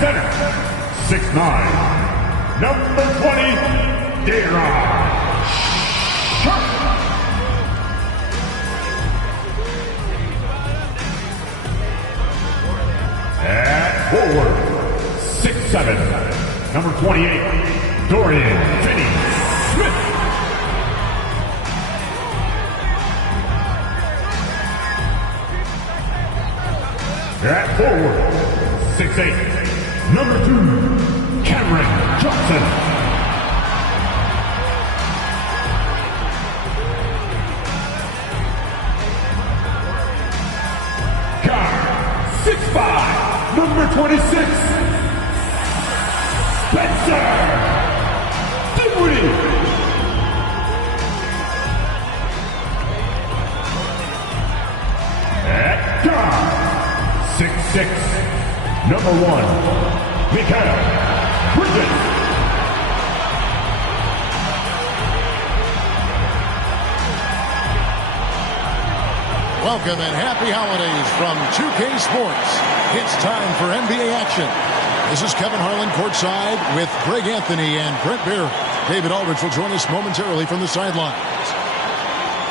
center, 6'9", number 20, Day'Ron Sharpe. At forward, 6'7", number 28, Dorian Finney-Smith. At forward, 6'8", number 2, Cameron Johnson. Guard, 6'5", number 26, Spencer Dinwiddie. At guard, 6'6", number 1, Mikal Bridges. Welcome and happy holidays from 2K Sports. It's time for NBA action. This is Kevin Harlan courtside with Greg Anthony and Brent Barry. David Aldridge will join us momentarily from the sidelines.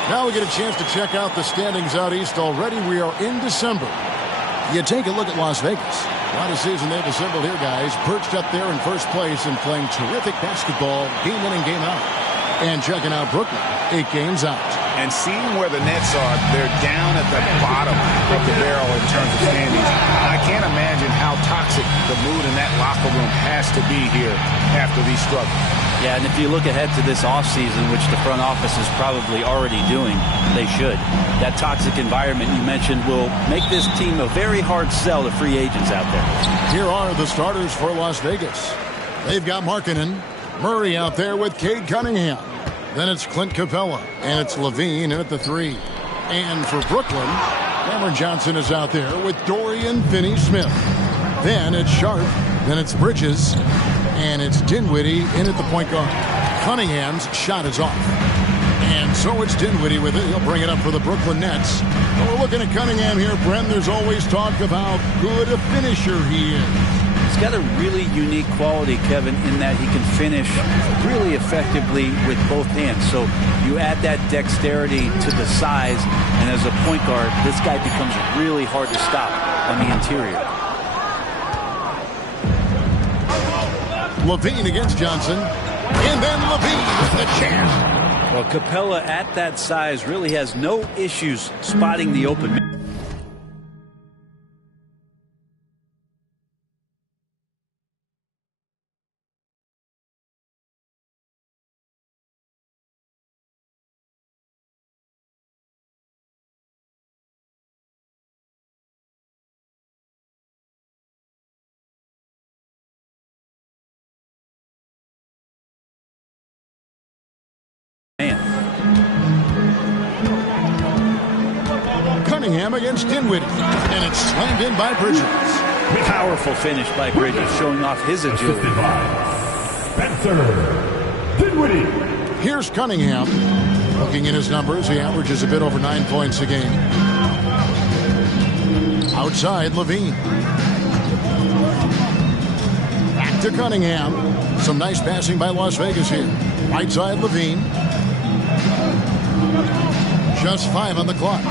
Now we get a chance to check out the standings out east already. We are in December. You take a look at Las Vegas. A lot of season they've assembled here, guys. Perched up there in first place and playing terrific basketball game in and game out. And checking out Brooklyn, 8 games out. And seeing where the Nets are, they're down at the bottom of the barrel in terms of standings. I can't imagine how toxic the mood in that locker room has to be here after these struggles. Yeah, and if you look ahead to this offseason, which the front office is probably already doing, they should. That toxic environment you mentioned will make this team a very hard sell to free agents out there. Here are the starters for Las Vegas. They've got Markkanen, Murray out there with Cade Cunningham. Then it's Clint Capella, and it's Levine in at the 3. And for Brooklyn, Cameron Johnson is out there with Dorian Finney-Smith. Then it's Sharpe, then it's Bridges, and it's Dinwiddie in at the point guard. Cunningham's shot is off. And so it's Dinwiddie with it. He'll bring it up for the Brooklyn Nets. And we're looking at Cunningham here, Brent. There's always talk of how good a finisher he is. He's got a really unique quality, Kevin, in that he can finish really effectively with both hands. So you add that dexterity to the size, and as a point guard, this guy becomes really hard to stop on the interior. Levine against Johnson, and then Levine with the jam. Well, Capella at that size really has no issues spotting the open man. Cunningham against Dinwiddie, and it's slammed in by Bridges. Powerful finish by Bridges, showing off his agility. Spencer Dinwiddie. Here's Cunningham. Looking at his numbers, he averages a bit over 9 points a game. Outside, Levine. Back to Cunningham. Some nice passing by Las Vegas here. Right side, Levine. Just 5 on the clock.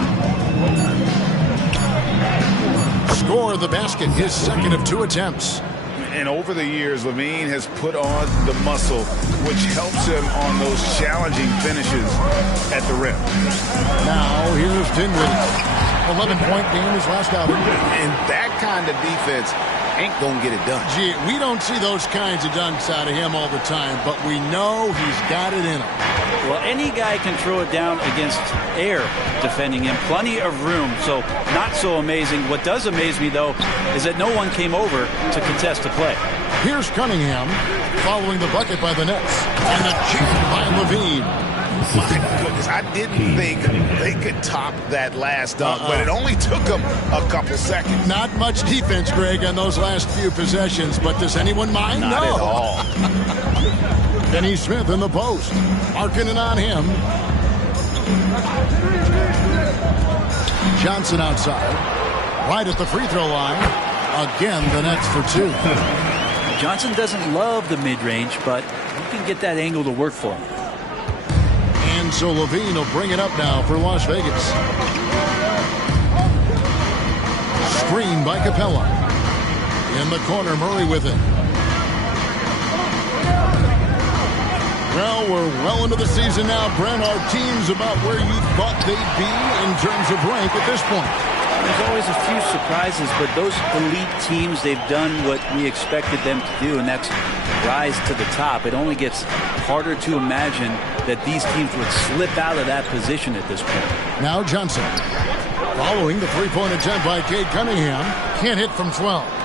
Score the basket, his second of 2 attempts. And over the years, Levine has put on the muscle, which helps him on those challenging finishes at the rim. Now, here's Dinwiddie. 11-point game his last outing. And that kind of defense ain't gonna get it done. Gee, we don't see those kinds of dunks out of him all the time, but we know he's got it in him. Well, any guy can throw it down against air defending him. Plenty of room, so not so amazing. What does amaze me, though, is that no one came over to contest the play. Here's Cunningham following the bucket by the Nets. And the jam by Levine. My goodness, I didn't think they could top that last dunk, but it only took them a couple seconds. Not much defense, Greg, on those last few possessions, but does anyone mind? Not at all. Finney-Smith in the post. Markkanen on him. Johnson outside. Right at the free throw line. Again, the Nets for 2. Johnson doesn't love the mid-range, but you can get that angle to work for him. And so LaVine will bring it up now for Las Vegas. Screen by Capella. In the corner, Murray with it. Well, we're well into the season now, Brent. Our team's about where you thought they'd be in terms of rank at this point. There's always a few surprises, but those elite teams, they've done what we expected them to do, and that's rise to the top. It only gets harder to imagine that these teams would slip out of that position at this point. Now Johnson. Following the three-point attempt by Cade Cunningham. Can't hit from 12.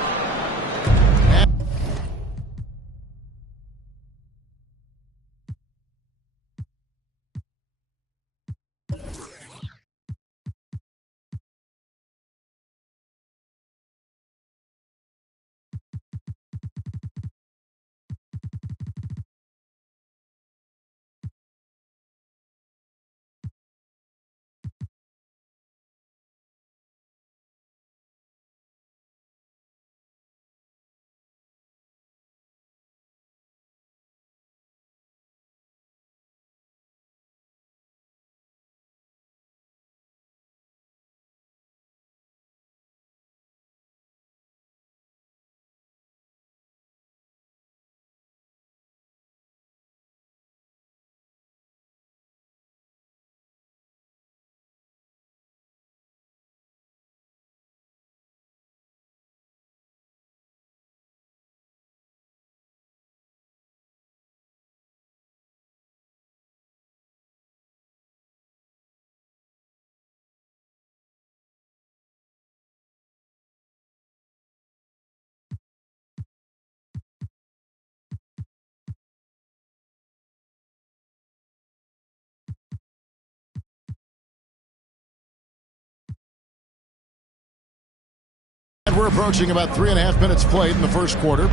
We're approaching about 3.5 minutes played in the first quarter.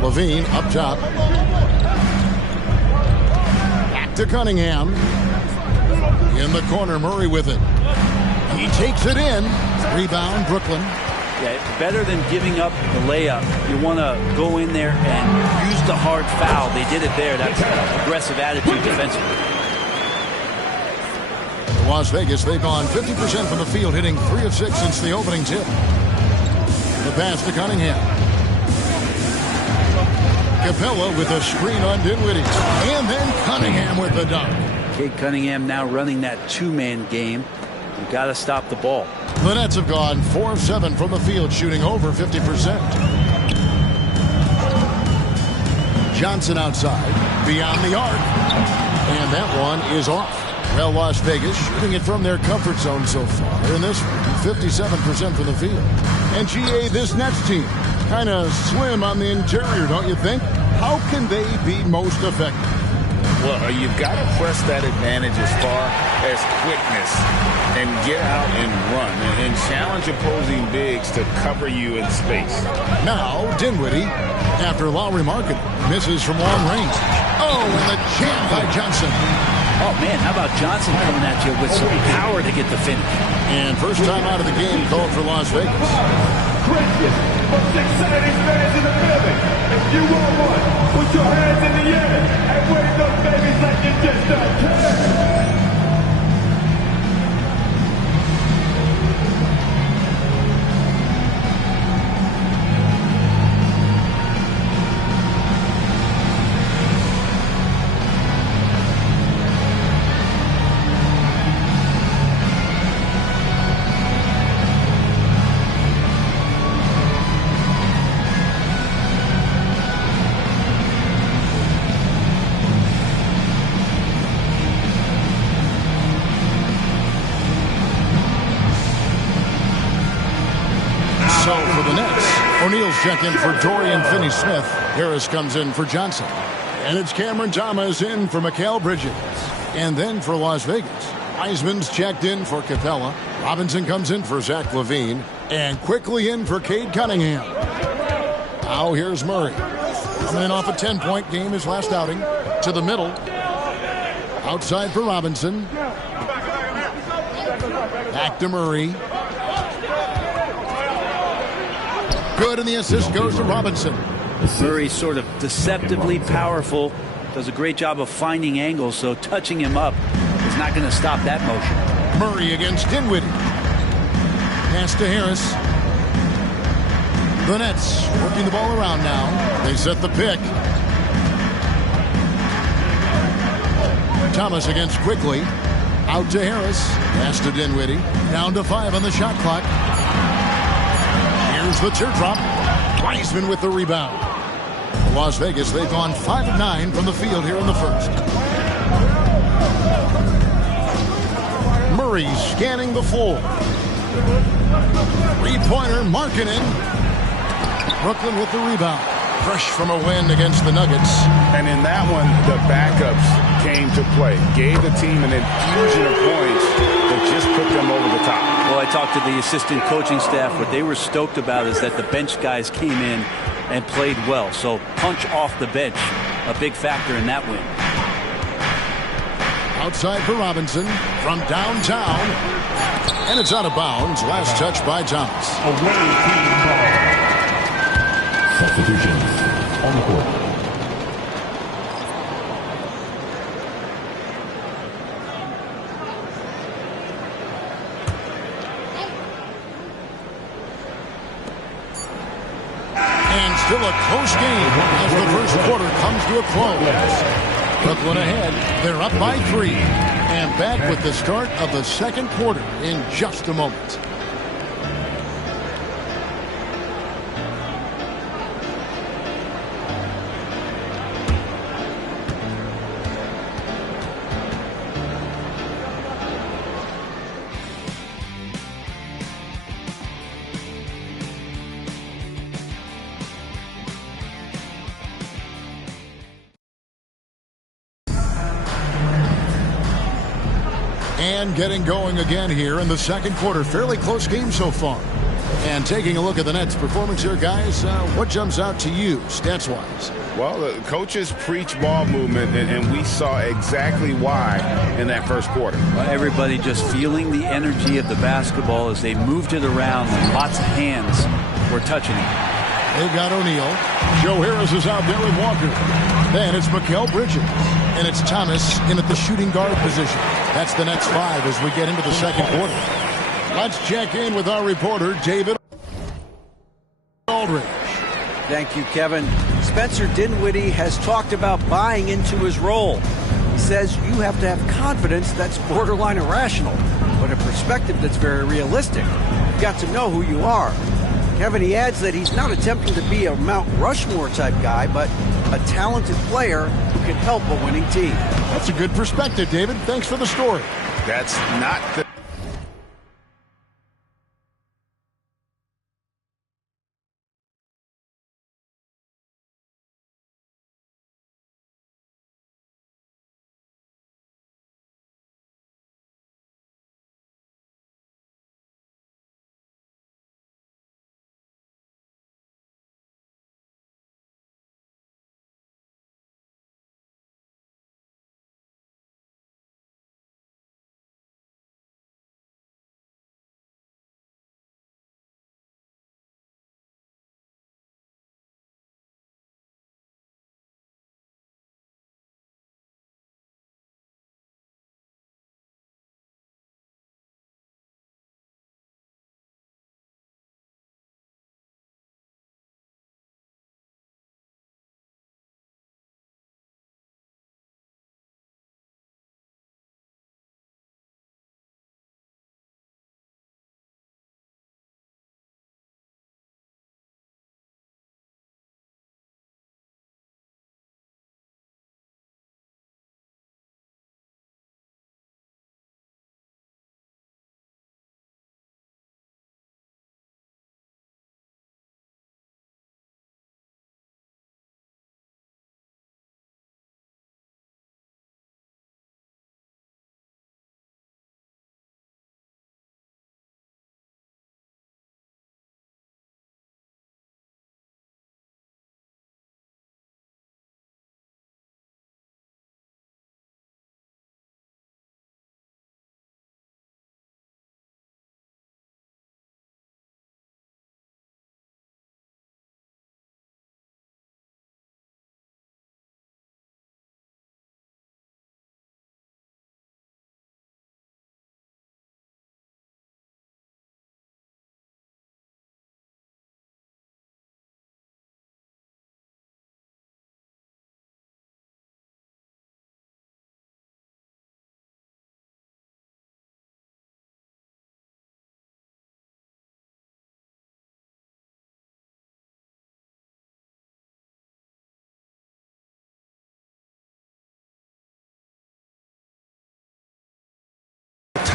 LaVine up top. Back to Cunningham. In the corner, Murray with it. He takes it in. Rebound, Brooklyn. Yeah, better than giving up the layup. You want to go in there and use the hard foul. They did it there. That's an aggressive attitude defensively. Las Vegas, they've gone 50% from the field, hitting 3 of 6 since the opening tip. The pass to Cunningham. Capella with a screen on Dinwiddie. And then Cunningham with the dunk. Cade Cunningham now running that two-man game. You've got to stop the ball. The Nets have gone 4 of 7 from the field, shooting over 50%. Johnson outside, beyond the arc. And that one is off. Well, Las Vegas shooting it from their comfort zone so far. In this one, 57% from the field. And GA, this Nets team, kind of slim on the interior, don't you think? How can they be most effective? Well, you've got to press that advantage as far as quickness and get out and run and challenge opposing bigs to cover you in space. Now, Dinwiddie, after Lowry Markkanen misses from long range. Oh, and the jam by Johnson. Oh, man, how about Johnson coming at you with some power to get the finish? And first time out of the game called for Las Vegas. Christian, most exciting fans in the building. If you want one, put your hands in the air and wave those babies like you just don't care. O'Neal's check in for Dorian Finney-Smith. Harris comes in for Johnson. And it's Cameron Thomas in for Mikal Bridges. And then for Las Vegas, Wiseman's checked in for Capella. Robinson comes in for Zach LaVine. And quickly in for Cade Cunningham. Now here's Murray. Coming in off a 10-point game his last outing. To the middle. Outside for Robinson. Back to Murray. Good, and the assist goes to Robinson. Murray's sort of deceptively powerful. Does a great job of finding angles, so touching him up is not going to stop that motion. Murray against Dinwiddie. Pass to Harris. The Nets working the ball around now. They set the pick. Thomas against Quickly. Out to Harris. Pass to Dinwiddie. Down to 5 on the shot clock. Here's the teardrop. Wiseman with the rebound. Las Vegas, they've gone 5 of 9 from the field here in the first. Murray scanning the floor. Three-pointer, Markkanen. Brooklyn with the rebound. Fresh from a win against the Nuggets. And in that one, the backups came to play. Gave the team an infusion of points that just put them over the top. Well, I talked to the assistant coaching staff. What they were stoked about is that the bench guys came in and played well. So punch off the bench, a big factor in that win. Outside for Robinson from downtown. And it's out of bounds. Last touch by Thomas. Away team ball. Substitutions on the court. And still a close game as the first quarter comes to a close. Brooklyn ahead. They're up by 3. And back with the start of the second quarter in just a moment. And getting going again here in the second quarter. Fairly close game so far. And taking a look at the Nets' performance here, guys, what jumps out to you, stats-wise? Well, the coaches preach ball movement, and we saw exactly why in that first quarter. Well, everybody just feeling the energy of the basketball as they moved it around. Lots of hands were touching it. They've got O'Neal. Joe Harris is out there with Walker. Then it's Mikal Bridges. And it's Thomas in at the shooting guard position. That's the Nets 5 as we get into the second quarter. Let's check in with our reporter, David Aldridge. Thank you, Kevin. Spencer Dinwiddie has talked about buying into his role. He says you have to have confidence that's borderline irrational, but a perspective that's very realistic. You've got to know who you are. Kevin, he adds that he's not attempting to be a Mount Rushmore type guy, but a talented player who can help a winning team. That's a good perspective, David. Thanks for the story. That's not the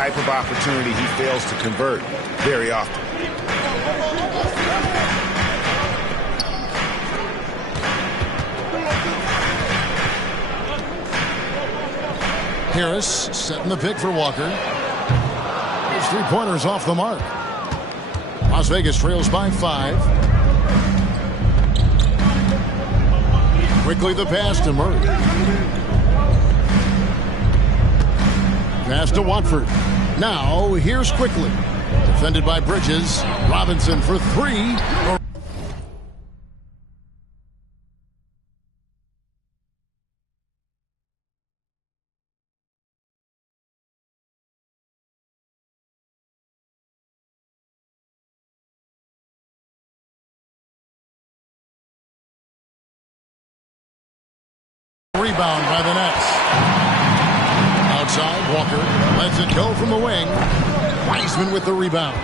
type of opportunity he fails to convert very often. Harris setting the pick for Walker. His three-pointers off the mark. Las Vegas trails by 5. Quickly the pass to Murray. Pass to Watford. Now here's Quickly. Defended by Bridges. Robinson for 3. Rebound by the Nets. Outside, Walker lets it go from the wing. Wiseman with the rebound.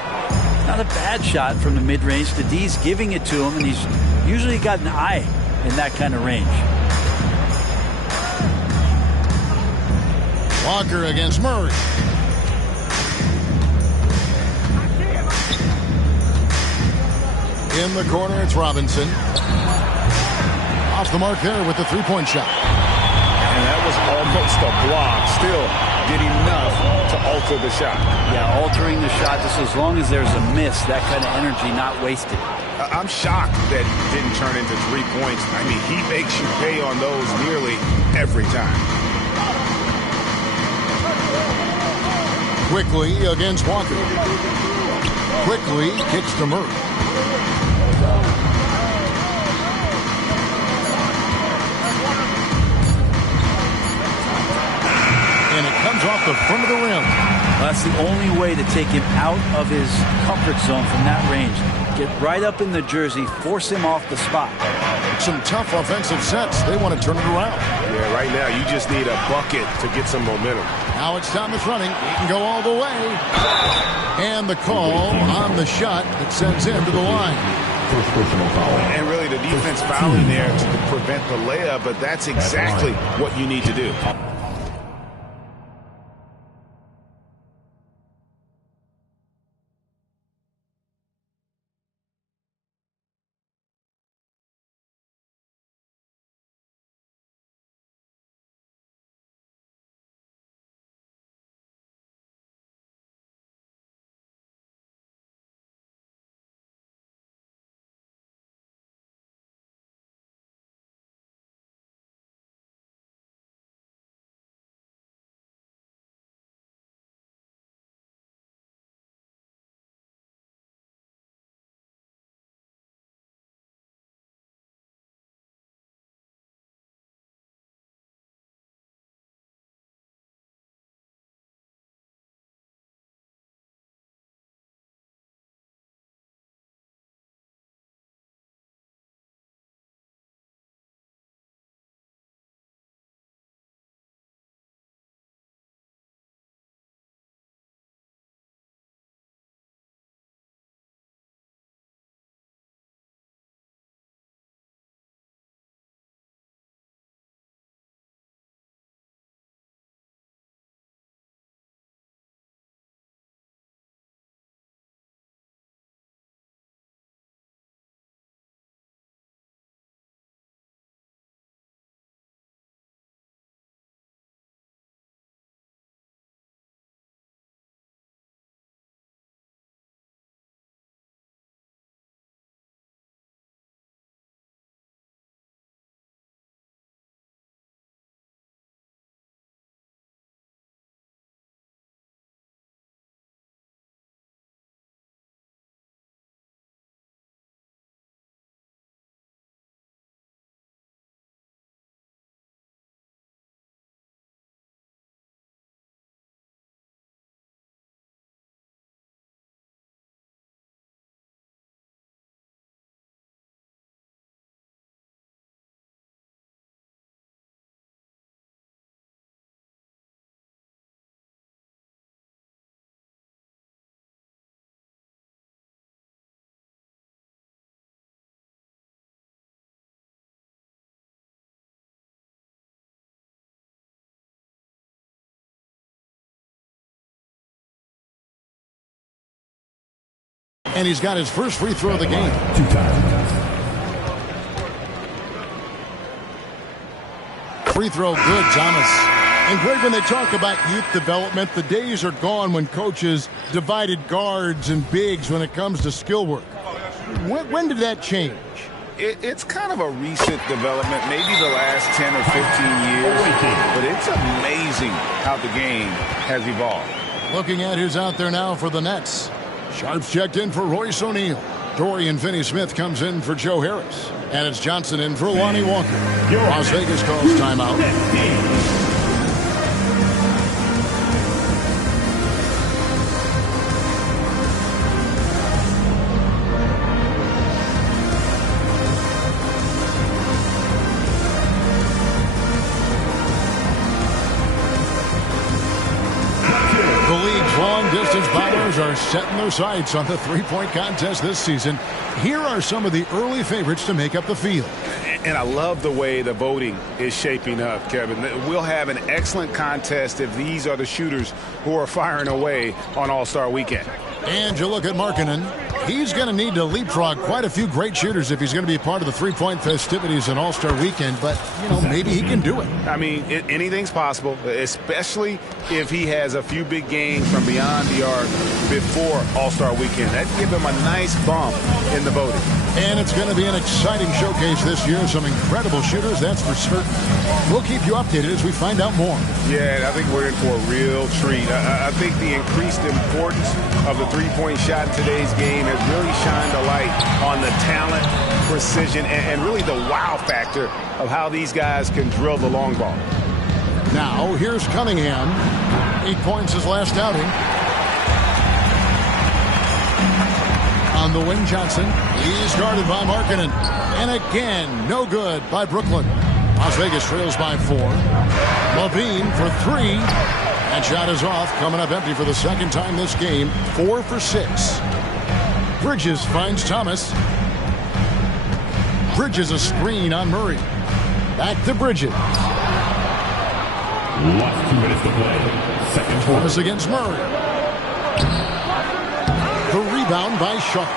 Not a bad shot from the mid-range. The D's giving it to him, and he's usually got an eye in that kind of range. Walker against Murray. In the corner, it's Robinson. Off the mark there with the three-point shot. And that was almost a block. Still did enough to alter the shot. Yeah, altering the shot just as long as there's a miss, that kind of energy not wasted. I'm shocked that it didn't turn into 3 points. I mean, he makes you pay on those nearly every time. Quickly against Walker. Quickly kicks to Murray. And it comes off the front of the rim. That's the only way to take him out of his comfort zone from that range. Get right up in the jersey, force him off the spot. Some tough offensive sets. They want to turn it around. Yeah, right now you just need a bucket to get some momentum. Now it's Thomas running. He can go all the way. And the call on the shot that sends him to the line. First personal foul. And really the defense fouling there to prevent the layup, but that's exactly what you need to do. And he's got his first free throw of the game. 2 times. Free throw good, Thomas. And Greg, when they talk about youth development, the days are gone when coaches divided guards and bigs when it comes to skill work. When did that change? It's kind of a recent development, maybe the last 10 or 15 years, but it's amazing how the game has evolved. Looking at who's out there now for the Nets. Sharps checked in for Royce O'Neal. Dorian Finney-Smith comes in for Joe Harris. And it's Johnson in for Lonnie Walker. Las Vegas calls timeout. Long-distance bombers are setting their sights on the three-point contest this season. Here are some of the early favorites to make up the field. And I love the way the voting is shaping up, Kevin. We'll have an excellent contest if these are the shooters who are firing away on All-Star Weekend. And you look at Markkanen. He's going to need to leapfrog quite a few great shooters if he's going to be part of the three-point festivities in All-Star Weekend. But, you know, maybe he can do it. I mean, anything's possible, especially if he has a few big games from beyond the arc before All-Star Weekend. That'd give him a nice bump in the voting. And it's going to be an exciting showcase this year. Some incredible shooters, that's for certain. We'll keep you updated as we find out more. Yeah, I think we're in for a real treat. I think the increased importance of the three-point shot in today's game has really shined a light on the talent, precision, and really the wow factor of how these guys can drill the long ball. Now, here's Cunningham. 8 points his last outing. On the wing, Johnson. He's guarded by Markkanen. And again, no good by Brooklyn. Las Vegas trails by 4. Levine for 3. And shot is off, coming up empty for the second time this game. 4 for 6. Bridges finds Thomas. Bridges a screen on Murray. Back to Bridges. Last 2 minutes to play. Second quarter. Thomas against Murray. The rebound by Shaw.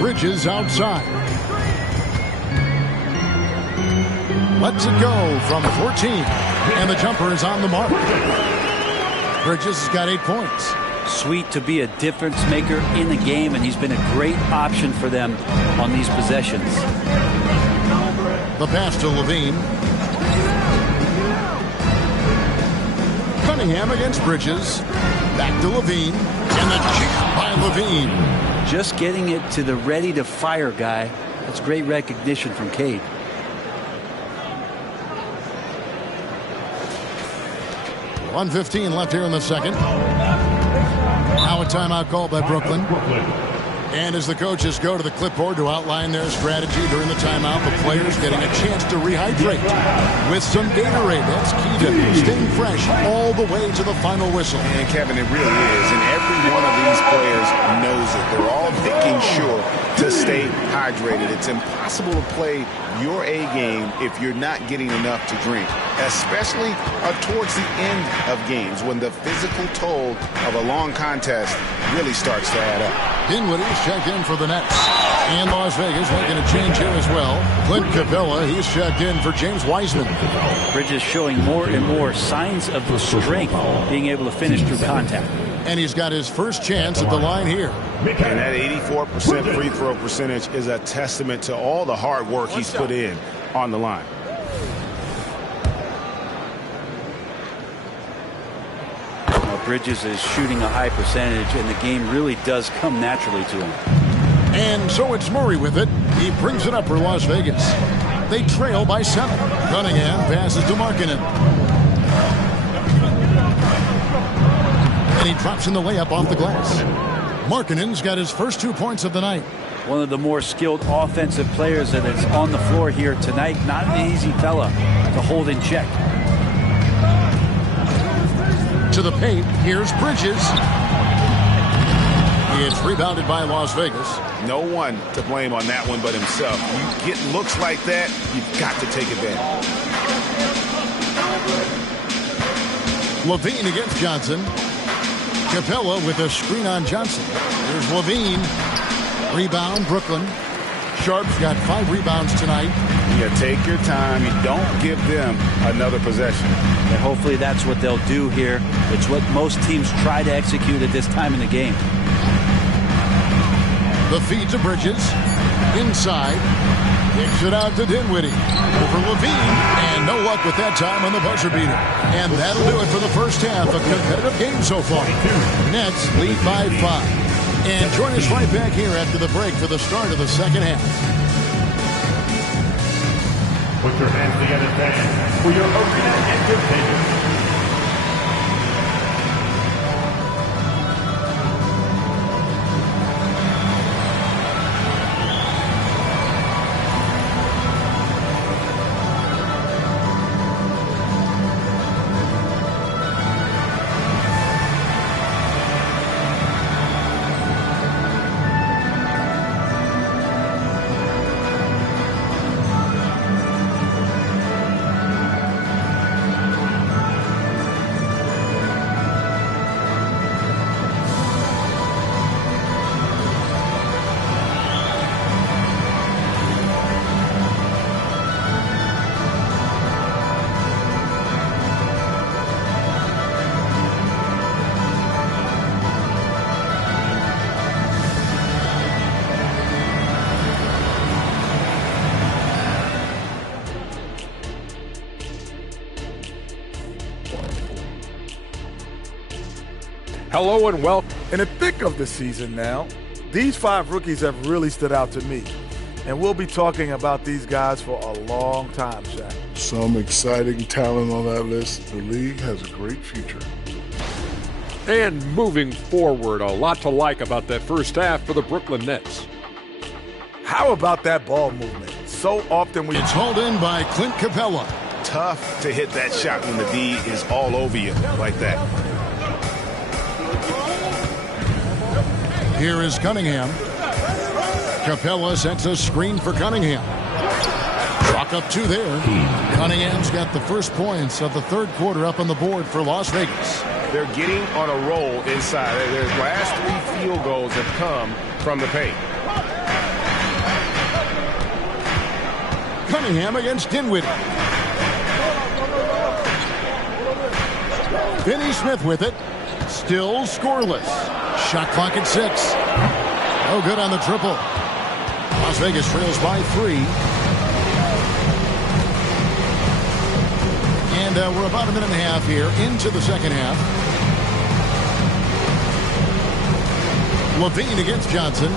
Bridges outside. Lets it go from 14. And the jumper is on the mark. Bridges has got 8 points. Sweet to be a difference maker in the game, and he's been a great option for them on these possessions. The pass to Levine. Cunningham against Bridges. Back to Levine. And the jam by Levine. Just getting it to the ready-to-fire guy. That's great recognition from Cade. 1:15 left here in the second. Now a timeout called by Brooklyn. And as the coaches go to the clipboard to outline their strategy during the timeout, the players getting a chance to rehydrate with some Gatorade. That's key to staying fresh all the way to the final whistle. And Kevin, it really is. And every one of these players knows it. They're all making sure to stay hydrated. It's impossible to play your A game if you're not getting enough to drink, especially towards the end of games when the physical toll of a long contest really starts to add up. Dinwiddie's checked in for the Nets. And Las Vegas making a change here as well. Clint Capella, he's checked in for James Wiseman. Bridges showing more and more signs of the strength, being able to finish through contact. And he's got his first chance at the line here. And that 84% free throw percentage is a testament to all the hard work he's put in on the line. Bridges is shooting a high percentage, and the game really does come naturally to him. And so it's Murray with it. He brings it up for Las Vegas. They trail by 7. Cunningham passes to Markkanen. And he drops in the layup off the glass. Markkanen's got his first 2 points of the night. One of the more skilled offensive players that is on the floor here tonight. Not an easy fella to hold in check. To the paint, here's Bridges. It's rebounded by Las Vegas. No one to blame on that one but himself. You get looks like that, you've got to take advantage. Levine against Johnson. Capella with a screen on Johnson. Here's Levine. Rebound, Brooklyn. Sharp's got 5 rebounds tonight. Yeah, take your time. You don't give them another possession. And hopefully that's what they'll do here. It's what most teams try to execute at this time in the game. The feed to Bridges. Inside. Kicks it out to Dinwiddie. Over Levine. And no luck with that time on the buzzer beater. And that'll do it for the first half. A competitive game so far. Nets lead by 5. And join us right back here after the break for the start of the second half. Put your hands together, fans, for your arena entertainment. Hello and welcome. In the thick of the season now, these 5 rookies have really stood out to me. And we'll be talking about these guys for a long time, Shaq. Some exciting talent on that list. The league has a great future. And moving forward, a lot to like about that first half for the Brooklyn Nets. How about that ball movement? So often It's hauled in by Clint Capella. Tough to hit that shot when the D is all over you like that. Here is Cunningham. Capella sets a screen for Cunningham. Clock up 2 there. Cunningham's got the first points of the third quarter up on the board for Las Vegas. They're getting on a roll inside. Their last 3 field goals have come from the paint. Cunningham against Dinwiddie. Finney Smith with it. Still scoreless. Shot clock at 6. No good on the triple. Las Vegas trails by 3. And we're about a minute and a half here into the second half. Levine against Johnson.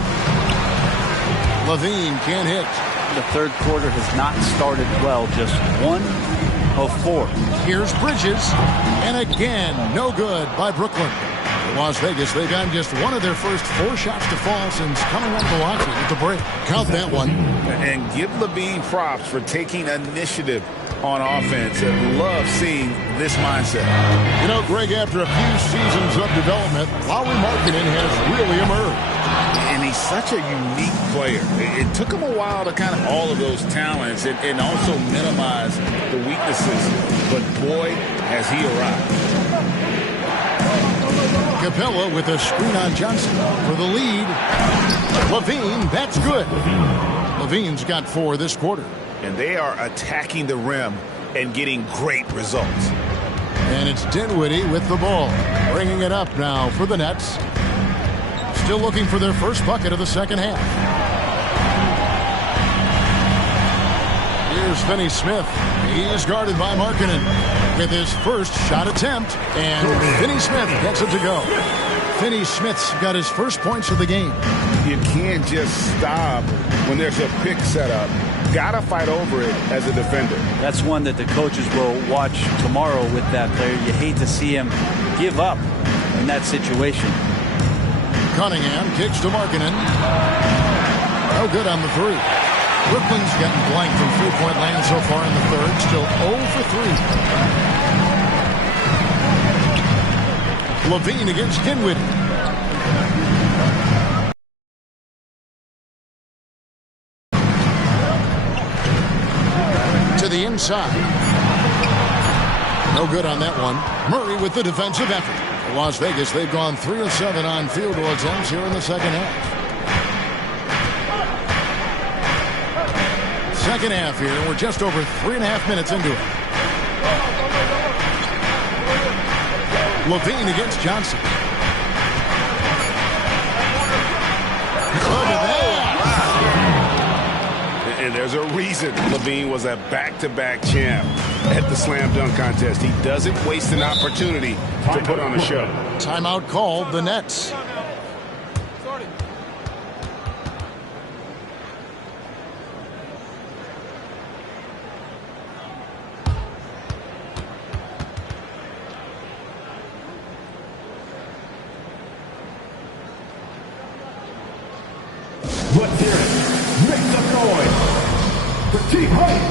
Levine can't hit. The third quarter has not started well. Just 1 of 4. Here's Bridges. And again, no good by Brooklyn. Las Vegas, they've gotten just one of their first 4 shots to fall since coming out of Milwaukee at the break. Count that one. And give Levine props for taking initiative on offense. I love seeing this mindset. You know, Greg, after a few seasons of development, Lauri Markkanen has really emerged. And he's such a unique player. It took him a while to kind of all of those talents and also minimize the weaknesses. But boy, has he arrived. Capella with a screen on Johnson for the lead. Levine, that's good. Levine's got 4 this quarter. And they are attacking the rim and getting great results. And it's Dinwiddie with the ball. Bringing it up now for the Nets. Still looking for their first bucket of the second half. Here's Finney Smith. He is guarded by Markkanen with his first shot attempt. And Finney Smith gets it to go. Finney Smith's got his first points of the game. You can't just stop when there's a pick set up. Gotta fight over it as a defender. That's one that the coaches will watch tomorrow with that player. You hate to see him give up in that situation. Cunningham kicks to Markkanen. No good on the 3. Brooklyn's getting blank from three-point land so far in the third. Still 0 for 3. Levine against Dinwiddie. To the inside. No good on that one. Murray with the defensive effort. Las Vegas, they've gone 3 of 7 on field goal attempts here in the second half. Second half here, we're just over 3.5 minutes into it. Levine against Johnson. Look at that! And there's a reason Levine was a back-to-back champ at the slam dunk contest. He doesn't waste an opportunity to put on a show. Timeout called, the Nets. Let's hear it. Make some noise for Team Hype.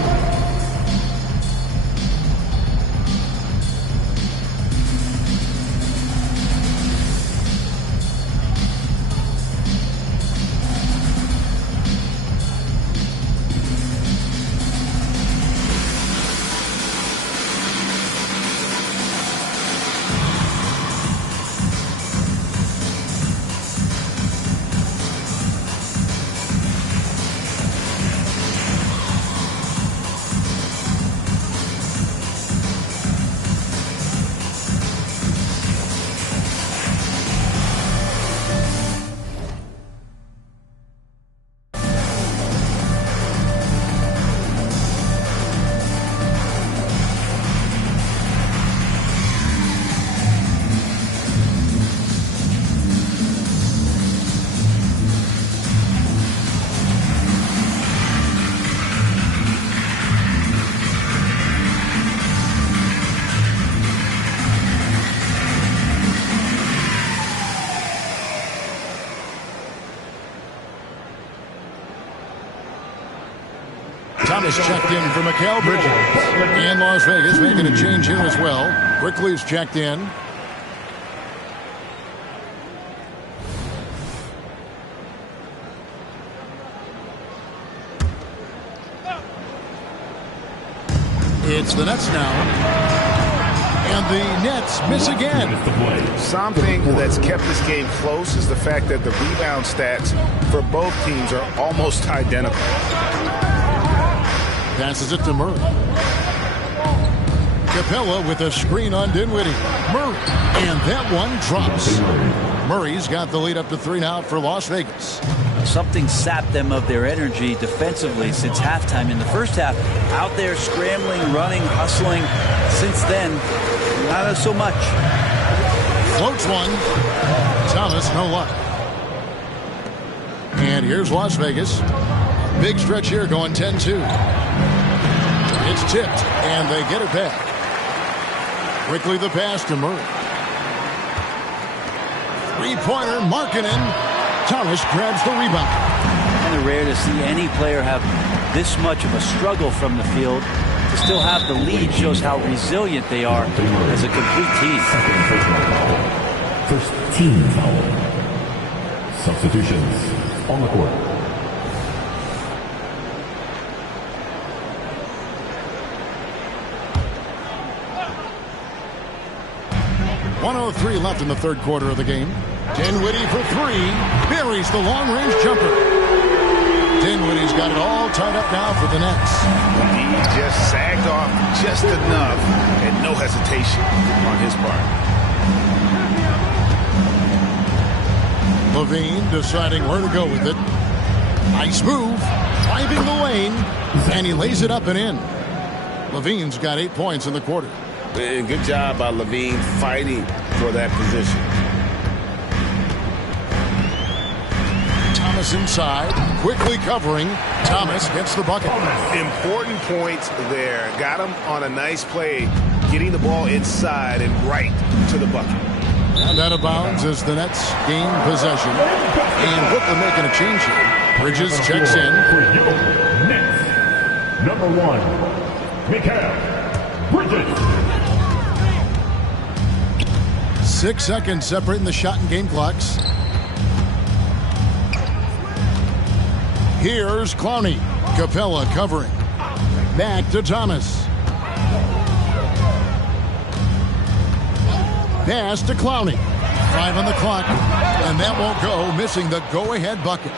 Thomas checked in for Mikal Bridges. And Las Vegas making a change here as well. Quickley's checked in. It's the Nets now. And the Nets miss again. Something that's kept this game close is the fact that the rebound stats for both teams are almost identical. Passes it to Murray. Capella with a screen on Dinwiddie. Murray. And that one drops. Murray's got the lead up to 3 now for Las Vegas. Something sapped them of their energy defensively since halftime. In the first half, out there scrambling, running, hustling. Since then, not so much. Floats one. Thomas, no luck. And here's Las Vegas. Big stretch here going 10-2. It's tipped, and they get it back. Quickly the pass to Murray. Three-pointer, Markkanen. Thomas grabs the rebound. Kind of rare to see any player have this much of a struggle from the field. To still have the lead shows how resilient they are as a complete team. First team foul. Substitutions on the court. 1:03 left in the third quarter of the game. Dinwiddie for 3. Buries the long-range jumper. Dinwiddie's got it all tied up now for the Nets. He just sagged off just enough and no hesitation on his part. Levine deciding where to go with it. Nice move. Driving the lane. And he lays it up and in. Levine's got 8 points in the quarter. And good job by Levine fighting for that position. Thomas inside, quickly covering. Thomas gets the bucket. Important points there. Got him on a nice play, getting the ball inside and right to the bucket. And out of bounds as the Nets gain possession. And Brooklyn making a change here. Bridges checks in. For your Nets, number 1, Mikal Bridges. 6 seconds separating the shot and game clocks. Here's Clowney. Capella covering. Back to Thomas. pass to Clowney. 5 on the clock, and that won't go, missing the go-ahead bucket.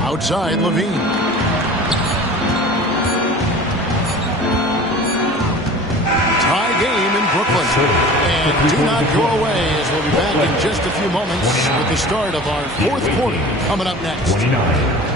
Outside, Levine. Tie game in Brooklyn. And do not go away, as we'll be back in just a few moments with the start of our fourth quarter coming up next. 29.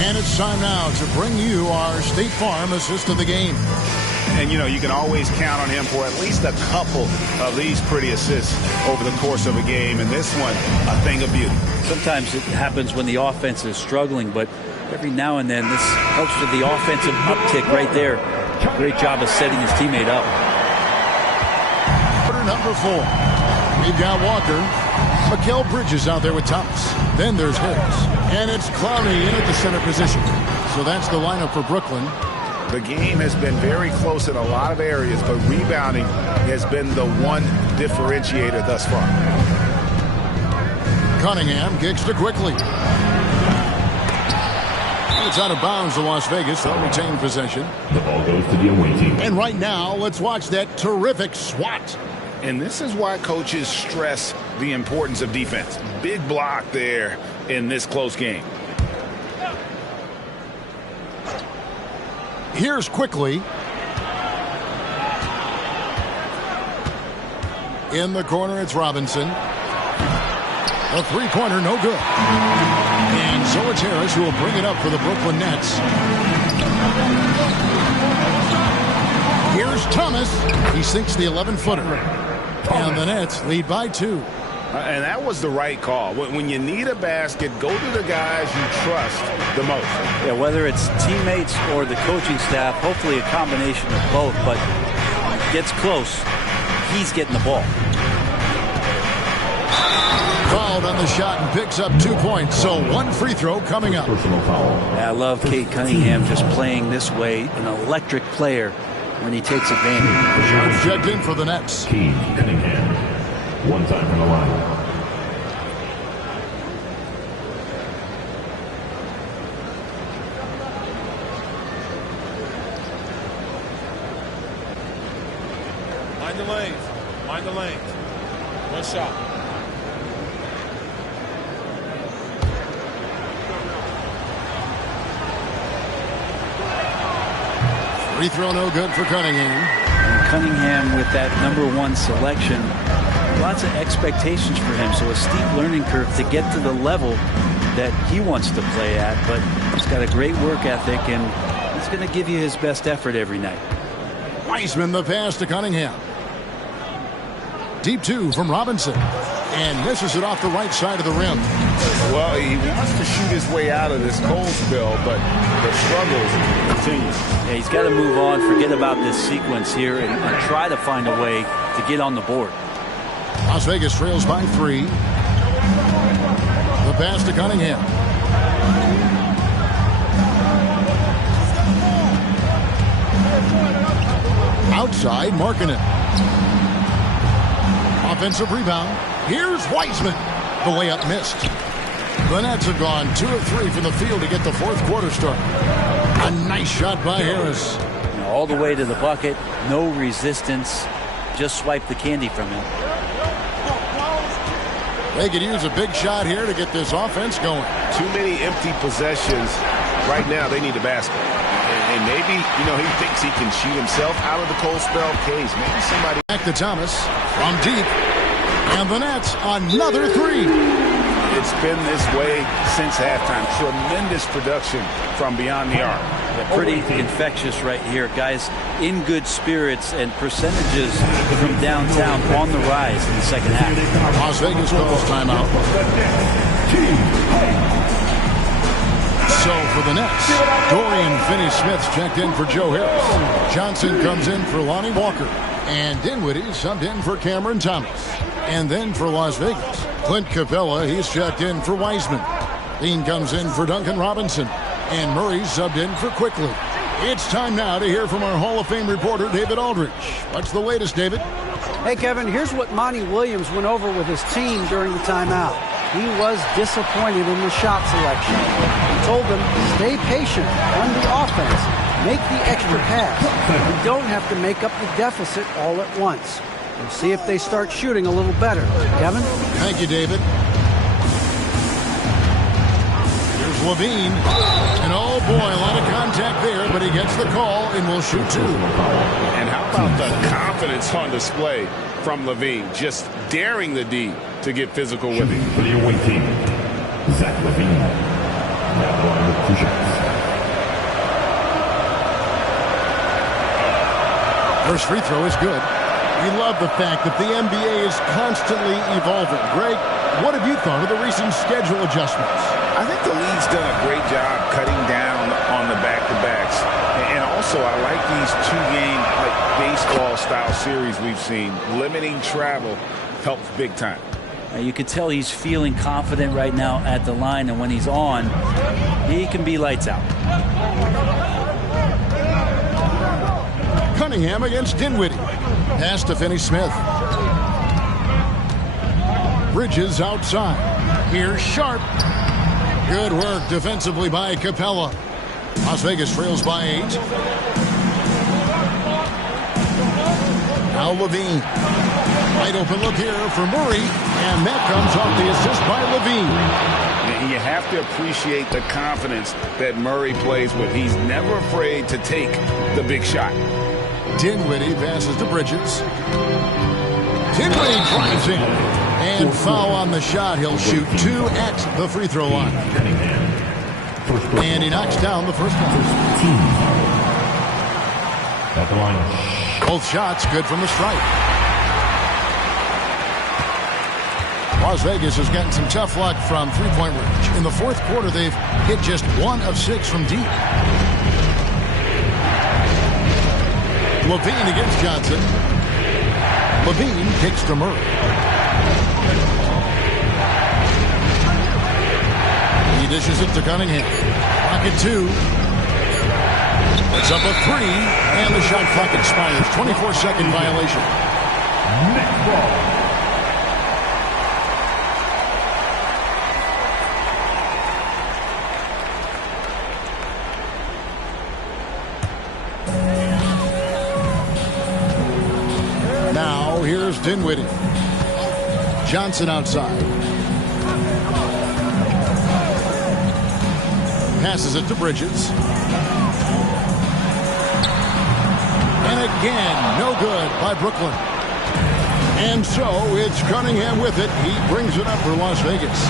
And it's time now to bring you our State Farm assist of the game. And, you can always count on him for at least a couple of these pretty assists over the course of a game. And this one, a thing of beauty. Sometimes it happens when the offense is struggling, but every now and then this helps with the offensive uptick right there. Great job of setting his teammate up. Quarter number 4. We've got Walker. Mikal Bridges out there with Thomas. Then there's Harris. And it's Clowney in at the center position. So that's the lineup for Brooklyn. The game has been very close in a lot of areas, but rebounding has been the one differentiator thus far. Cunningham kicks to Quickly. It's out of bounds to Las Vegas. They'll retain possession. The ball goes to the away team. And right now, let's watch that terrific swat. And this is why coaches stress the importance of defense. Big block there in this close game. Here's Quickly. In the corner, it's Robinson. A three-pointer, no good. And so it's Harris who will bring it up for the Brooklyn Nets. Here's Thomas. He sinks the 11-footer. And the Nets lead by 2. And that was the right call. When you need a basket, go to the guys you trust the most. Yeah, whether it's teammates or the coaching staff, hopefully a combination of both, but gets close, he's getting the ball. Fouled on the shot and picks up 2 points, so 1 free throw coming up. Personal foul. Yeah, I love Cade Cunningham just playing this way, an electric player when he takes advantage. Checked in for the Nets. Cade Cunningham. 1 time from the line. Mind the lanes. Mind the lanes. One shot. Free throw no good for Cunningham. And Cunningham with that #1 selection, lots of expectations for him, so a steep learning curve to get to the level that he wants to play at, but he's got a great work ethic and he's going to give you his best effort every night. Wiseman the pass to Cunningham. Deep 2 from Robinson. And misses it off the right side of the rim. Well, he wants to shoot his way out of this cold spell, but the struggles continue. Yeah, he's got to move on, forget about this sequence here, and try to find a way to get on the board. Las Vegas trails by 3. The pass to Cunningham. Outside, Markkanen. Offensive rebound. Here's Wiseman. The layup missed. The Nets have gone 2 of 3 from the field to get the fourth quarter started. A nice shot by Harris. All the way to the bucket, no resistance, just swipe the candy from him. They could use a big shot here to get this offense going. Too many empty possessions. Right now, they need a basket. And maybe, he thinks he can shoot himself out of the cold spell case. Maybe somebody... Back to Thomas from deep. And the Nets, another 3. It's been this way since halftime. Tremendous production from beyond the arc. Yeah, pretty infectious right here. Guys in good spirits and percentages from downtown on the rise in the second half. Las Vegas calls timeout. So for the Nets, Dorian Finney-Smith checked in for Joe Harris. Johnson comes in for Lonnie Walker. And Dinwiddie subbed in for Cameron Thomas. And then for Las Vegas, Clint Capella, he's checked in for Wiseman. Dean comes in for Duncan Robinson. And Murray subbed in for Quickly. It's time now to hear from our Hall of Fame reporter, David Aldridge. What's the latest, David? Hey, Kevin, here's what Monty Williams went over with his team during the timeout. He was disappointed in the shot selection. He told them, stay patient on the offense. Make the extra pass. You don't have to make up the deficit all at once. We'll see if they start shooting a little better. Kevin? Thank you, David. Here's Levine. And oh boy, a lot of contact there, but he gets the call and will shoot two. And how about the confidence on display from Levine? Just daring the D to get physical with him. For the away team, Zach Levine. Now on with 2 shots. First free throw is good. We love the fact that the NBA is constantly evolving. Greg, what have you thought of the recent schedule adjustments? I think the league's done a great job cutting down on the back-to-backs. And also, I like these 2-game like baseball-style series we've seen. Limiting travel helps big time. You can tell he's feeling confident right now at the line, and when he's on, he can be lights out. Cunningham against Dinwiddie. Pass to Finney-Smith. Bridges outside. Here's Sharp. Good work defensively by Capella. Las Vegas trails by 8. Now Levine. Wide open look here for Murray. And that comes off the assist by Levine. You have to appreciate the confidence that Murray plays with. He's never afraid to take the big shot. Dinwiddie passes to Bridges. Dinwiddie drives in. And foul on the shot. He'll shoot 2 at the free throw line. And he knocks down the first one. At the line. Both shots good from the stripe. Las Vegas has gotten some tough luck from three-point range. In the fourth quarter, they've hit just 1 of 6 from deep. Levine against Johnson. Levine kicks to Murray. He dishes it to Cunningham. Rocket 2. It's up a 3, and the shot clock expires. 24-second violation. Next ball. Now here's Dinwiddie. Johnson outside. Passes it to Bridges. And again, no good by Brooklyn. And so it's Cunningham with it. He brings it up for Las Vegas.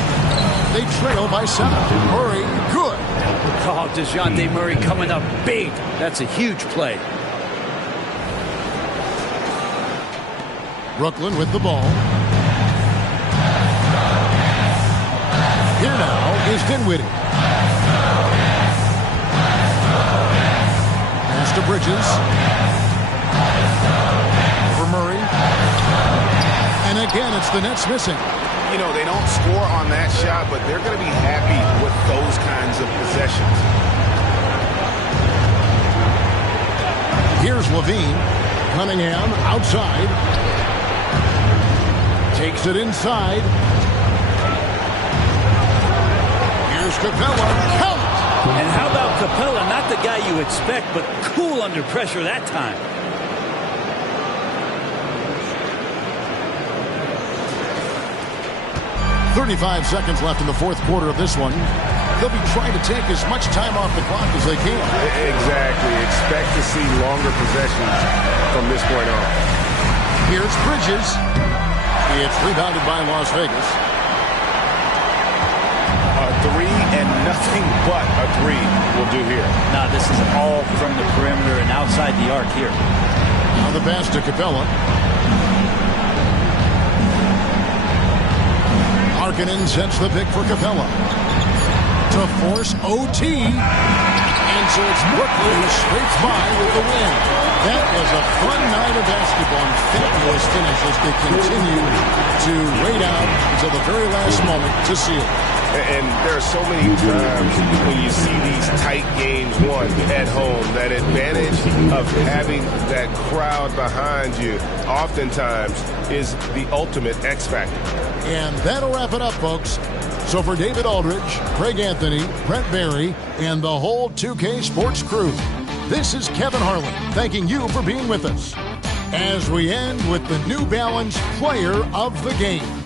They trail by 7. Murray, good. Oh, DeJounte Murray coming up big. That's a huge play. Brooklyn with the ball. Here now is Dinwiddie. Pass to Bridges. For Murray. And again, it's the Nets missing. You know, they don't score on that shot, but they're going to be happy with those kinds of possessions. Here's Levine. Cunningham outside. Takes it inside. Here's Capella. Count! And how about Capella? Not the guy you expect, but cool under pressure that time. .35 seconds left in the fourth quarter of this one. They'll be trying to take as much time off the clock as they can. Exactly. Expect to see longer possessions from this point on. Here's Bridges. It's rebounded by Las Vegas. A 3 and nothing but a 3 will do here. Now this is all from the perimeter and outside the arc here. Now the pass to Capella. Markkanen sets the pick for Capella. To force OT. And And so it's Brooklyn who scrapes by with the win. That was a fun night of basketball and fabulous finish as they continue to wait out until the very last moment to seal it. And there are so many times when you see these tight games won at home, that advantage of having that crowd behind you oftentimes is the ultimate X factor. And that'll wrap it up, folks. So for David Aldridge, Craig Anthony, Brent Barry, and the whole 2K Sports crew, this is Kevin Harlan thanking you for being with us as we end with the New Balance Player of the Game.